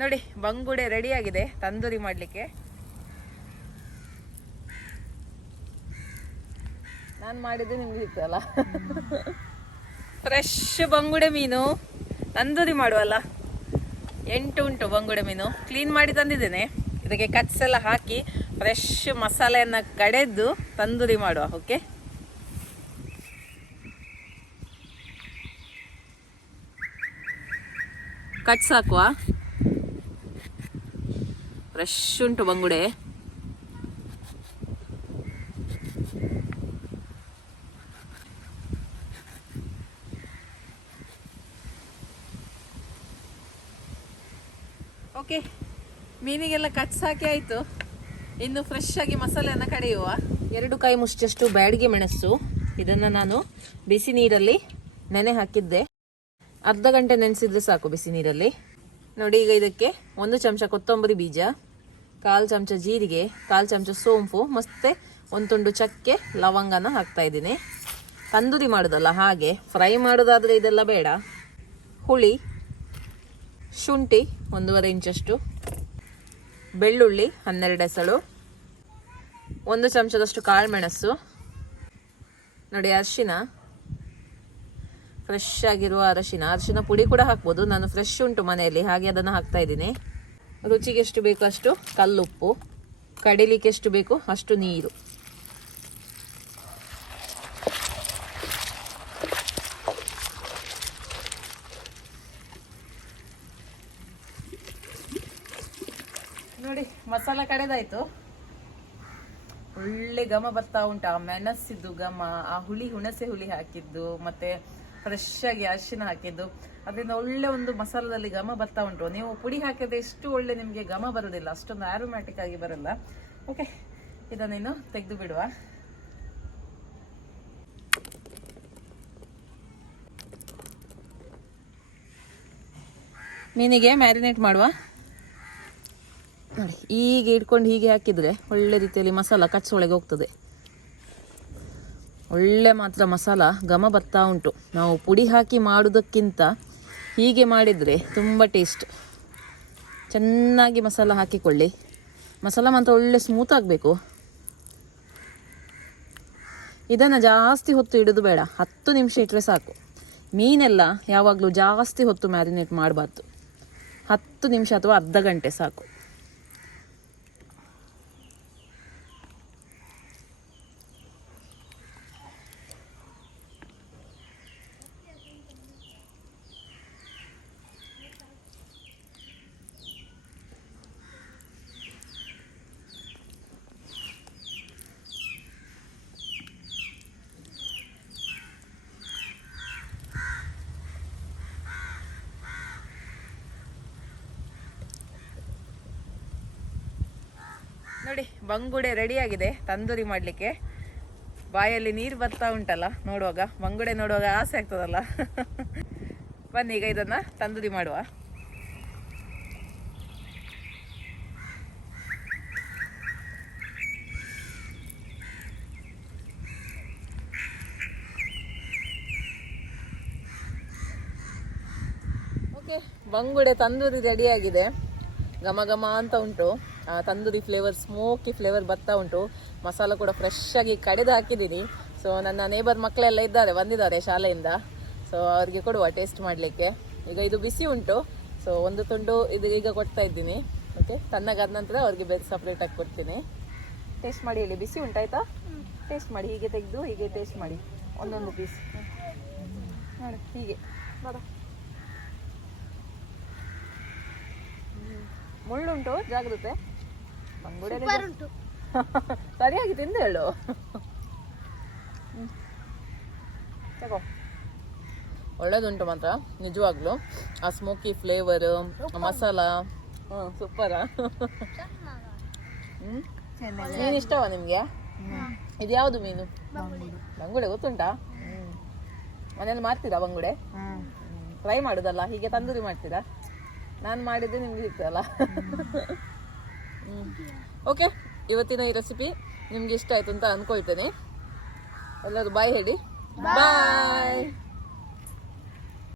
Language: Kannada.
ನೋಡಿ ಬಂಗುಡೆ ರೆಡಿ ಆಗಿದೆ ತಂದೂರಿ ಮಾಡಲಿಕ್ಕೆ. ನಾನು ಮಾಡಿದ್ದು ನಿಮ್ಗೆ ಸಿಗ್ತಲ್ಲ. ಫ್ರೆಶ್ ಬಂಗುಡೆ ಮೀನು ತಂದೂರಿ ಮಾಡುವಲ್ಲ. 8 ಉಂಟು ಬಂಗುಡೆ ಮೀನು. ಕ್ಲೀನ್ ಮಾಡಿ ತಂದಿದ್ದೇನೆ. ಇದಕ್ಕೆ ಕಟ್ಸ್ ಎಲ್ಲ ಹಾಕಿ ಫ್ರೆಶ್ ಮಸಾಲೆಯನ್ನು ಕಡೆದು ತಂದೂರಿ ಮಾಡುವ. ಓಕೆ, ಕಟ್ಸ್ ಹಾಕುವ. ಫ್ರೆಶ್ ಉಂಟು ಬಂಗುಡೆ. ಓಕೆ, ಮೀನಿಗೆಲ್ಲ ಕಟ್ಸ್ ಹಾಕಿ ಆಯಿತು. ಇನ್ನು ಫ್ರೆಶ್ ಆಗಿ ಮಸಾಲೆಯನ್ನು ಕಡೆಯುವ. 2 ಕೈ ಮುಷ್ಟಷ್ಟು ಬ್ಯಾಡಿಗೆ ಮೆಣಸು. ಇದನ್ನು ನಾನು ಬಿಸಿ ನೀರಲ್ಲಿ ನೆನೆ ಹಾಕಿದ್ದೆ. ಅರ್ಧ ಗಂಟೆ ನೆನೆಸಿದ್ರೆ ಸಾಕು ಬಿಸಿ ನೀರಲ್ಲಿ. ನೋಡಿ, ಈಗ ಇದಕ್ಕೆ 1 ಚಮಚ ಕೊತ್ತಂಬರಿ ಬೀಜ, 1/4 ಚಮಚ ಜೀರಿಗೆ, 1/4 ಚಮಚ ಸೋಂಪು, ಮತ್ತೆ 1 ತುಂಡು ಚಕ್ಕೆ ಲವಂಗನ ಹಾಕ್ತಾ ಇದ್ದೀನಿ. ತಂದೂರಿ ಮಾಡೋದಲ್ಲ, ಹಾಗೆ ಫ್ರೈ ಮಾಡೋದಾದರೆ ಇದೆಲ್ಲ ಬೇಡ. ಹುಳಿ, ಶುಂಠಿ 1.5 ಇಂಚಷ್ಟು, ಬೆಳ್ಳುಳ್ಳಿ 12 ಎಸಳು, 1 ಚಮಚದಷ್ಟು ಕಾಳು ಮೆಣಸು. ನೋಡಿ, ಅರಿಶಿನ, ಫ್ರೆಶ್ ಆಗಿರುವ ಅರಿಶಿನ ಪುಡಿ ಕೂಡ ಹಾಕ್ಬೋದು. ನಾನು ಫ್ರೆಶ್ ಉಂಟು ಮನೆಯಲ್ಲಿ, ಹಾಗೆ ಅದನ್ನು ಹಾಕ್ತಾ ಇದ್ದೀನಿ. ರುಚಿಗೆ ಎಷ್ಟು ಬೇಕು ಅಷ್ಟು ಕಲ್ಲುಪ್ಪು, ಕಡಿಲಿಕ್ಕೆ ಎಷ್ಟು ಬೇಕು ಅಷ್ಟು ನೀರು. ನೋಡಿ, ಮಸಾಲ ಕಡೆದಾಯ್ತು. ಒಳ್ಳೆ ಘಮ ಬರ್ತಾ ಉಂಟು. ಆ ಮೆಣಸಿದ್ದು ಘಮ, ಆ ಹುಣಸೆ ಹುಳಿ ಹಾಕಿದ್ದು, ಮತ್ತೆ ಫ್ರೆಶ್ ಆಗಿ ಅರಿಶಿನ ಹಾಕಿದ್ದು, ಅದರಿಂದ ಒಳ್ಳೆ ಒಂದು ಮಸಾಲದಲ್ಲಿ ಘಮ ಬರ್ತಾ ಉಂಟು. ನೀವು ಪುಡಿ ಹಾಕಿದ್ರೆ ಎಷ್ಟು ಒಳ್ಳೆ ನಿಮಗೆ ಘಮ ಬರೋದಿಲ್ಲ, ಅಷ್ಟೊಂದು ಆರೋಮ್ಯಾಟಿಕ್ ಆಗಿ ಬರಲ್ಲ. ಓಕೆ, ಇದನ್ನೇನು ತೆಗೆದು ಬಿಡುವ. ಮೀನಿಗೆ ಮ್ಯಾರಿನೇಟ್ ಮಾಡುವ. ನೋಡಿ, ಹೀಗೆ ಇಟ್ಕೊಂಡು ಹೀಗೆ ಹಾಕಿದರೆ ಒಳ್ಳೆ ರೀತಿಯಲ್ಲಿ ಮಸಾಲ ಕಚ್ಚೊಳಗೆ ಹೋಗ್ತದೆ. ಒಳ್ಳೆ ಮಾತ್ರ ಮಸಾಲ ಘಮ ಬರ್ತಾ ಉಂಟು. ನಾವು ಪುಡಿ ಹಾಕಿ ಮಾಡೋದಕ್ಕಿಂತ ಹೀಗೆ ಮಾಡಿದರೆ ತುಂಬ ಟೇಸ್ಟ್. ಚೆನ್ನಾಗಿ ಮಸಾಲ ಹಾಕಿಕೊಳ್ಳಿ. ಮಸಾಲ ಮಾತ್ರ ಒಳ್ಳೆ ಸ್ಮೂತ್ ಆಗಬೇಕು. ಇದನ್ನು ಜಾಸ್ತಿ ಹೊತ್ತು ಇಡೋದು ಬೇಡ, 10 ನಿಮಿಷ ಇಟ್ಟರೆ ಸಾಕು. ಮೀನೆಲ್ಲ ಯಾವಾಗಲೂ ಜಾಸ್ತಿ ಹೊತ್ತು ಮ್ಯಾರಿನೇಟ್ ಮಾಡಬಾರ್ದು. 10 ನಿಮಿಷ ಅಥವಾ ಅರ್ಧ ಗಂಟೆ ಸಾಕು. ನೋಡಿ, ಬಂಗುಡೆ ರೆಡಿ ಆಗಿದೆ ತಂದೂರಿ ಮಾಡಲಿಕ್ಕೆ. ಬಾಯಲ್ಲಿ ನೀರು ಬರ್ತಾ ಉಂಟಲ್ಲ ನೋಡುವಾಗ, ಬಂಗುಡೆ ನೋಡುವಾಗ ಆಸೆ ಆಗ್ತದಲ್ಲ. ಬನ್ನಿ, ಈಗ ಇದನ್ನು ತಂದೂರಿ ಮಾಡುವ. ಓಕೆ, ಬಂಗುಡೆ ತಂದೂರಿ ರೆಡಿ ಆಗಿದೆ. ಘಮ ಘಮ ಅಂತ ಉಂಟು. ತಂದೂರಿ ಫ್ಲೇವರ್, ಸ್ಮೋಕಿ ಫ್ಲೇವರ್ ಬರ್ತಾ ಉಂಟು. ಮಸಾಲ ಕೂಡ ಫ್ರೆಶ್ ಆಗಿ ಕಡೆದು ಹಾಕಿದ್ದೀನಿ. ಸೊ ನನ್ನ ನೇಬರ್ ಮಕ್ಕಳೆಲ್ಲ ಬಂದಿದ್ದಾರೆ ಶಾಲೆಯಿಂದ. ಸೊ ಅವ್ರಿಗೆ ಕೊಡುವ ಟೇಸ್ಟ್ ಮಾಡಲಿಕ್ಕೆ. ಈಗ ಇದು ಬಿಸಿ ಉಂಟು. ಸೊ 1 ತುಂಡು ಇದು ಈಗ ಕೊಡ್ತಾ ಇದ್ದೀನಿ. ಓಕೆ, ತಣ್ಣಗಾದ ನಂತರ ಅವ್ರಿಗೆ ಬೇರೆ ಸಪ್ರೇಟಾಗಿ ಕೊಡ್ತೀನಿ. ಟೇಸ್ಟ್ ಮಾಡಿ ಹೇಳಿ, ಬಿಸಿ ಉಂಟಾಯ್ತಾ? ಟೇಸ್ಟ್ ಮಾಡಿ, ಹೀಗೆ ತೆಗೆದು ಹೀಗೆ ಟೇಸ್ಟ್ ಮಾಡಿ. ಒಂದೊಂದು ಪೀಸ್ ನೋಡಿ, ಹೀಗೆ ನೋಡ. ಮುಳ್ಳುಂಟು, ಜಾಗ್ರತೆ. ಬಂಗುಡೆ ಸರಿಯಾಗಿ ತಿಂದು ಹೇಳು. ತಗೋ, ಒಳ್ಳೇದುಂಟು ಮಾತ್ರ ನಿಜವಾಗ್ಲು. ಆ ಸ್ಮೋಕಿ ಫ್ಲೇವರ್, ಮಸಾಲ ಸೂಪರ. ಮೀನು ಇಷ್ಟವಾ ನಿಮ್ಗೆ? ಇದು ಯಾವುದು ಮೀನು? ಬಂಗುಡೆ ಗೊತ್ತುಂಟಾ? ಮನೇಲಿ ಮಾಡ್ತೀರಾ ಬಂಗುಡೆ? ಫ್ರೈ ಮಾಡುದಲ್ಲ, ಹೀಗೆ ತಂದೂರಿ ಮಾಡ್ತೀರಾ? ನಾನು ಮಾಡಿದ್ದು ನಿಮ್ಗೆ ಸಿಗ್ತಲ್ಲ. ಓಕೆ, ಇವತ್ತಿನ ಈ ರೆಸಿಪಿ ನಿಮ್ಗೆ ಇಷ್ಟ ಆಯ್ತು ಅಂತ ಅಂದ್ಕೊಳ್ತೇನೆ. ಎಲ್ಲರೂ ಬಾಯ್ ಹೇಳಿ. ಬಾಯ್.